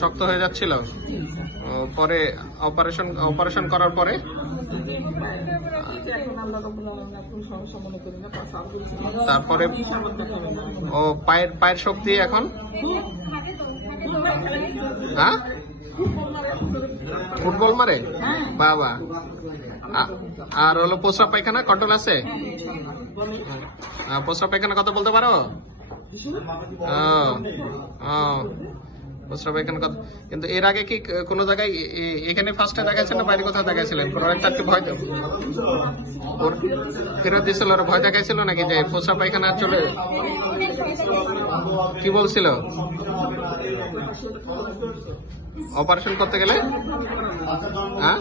শক্ত হয়ে যাচ্ছিল। পরে অপারেশন করার পরে তারপরে ও পায়ের শক্তি এখন হ্যাঁ ফুটবল মারে বাবা। আর হলো প্রস্রাব পায়খানা কন্ট্রোল আছে? প্রস্রাব পায়খানা কথা বলতে পারো? প্রস্রাব পায়খানা কথা। কিন্তু এর আগে কি কোনো জায়গায় এখানে ফার্স্টে দেখাচ্ছেন না বাইরে কোথাও দেখাইছিলেন? কোনো একটা কি ভয় ওর ফেরত দিয়েছিল, ওরা ভয় দেখাইছিল নাকি যে প্রস্রাব পায়খানা চলে? কি বলছিল অপারেশন করতে গেলে? হ্যাঁ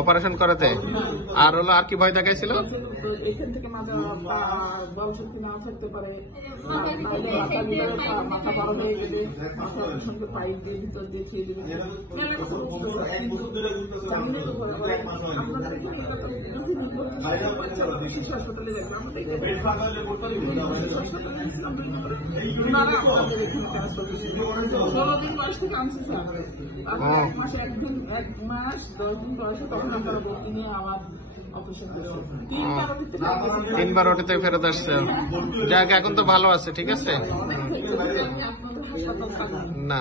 অপারেশন করাতে। আর হলো আর কি ভয় দেখাইছিল? তিনবার ওটিতে ফেরত আসছে। যাক এখন তো ভালো আছে, ঠিক আছে। না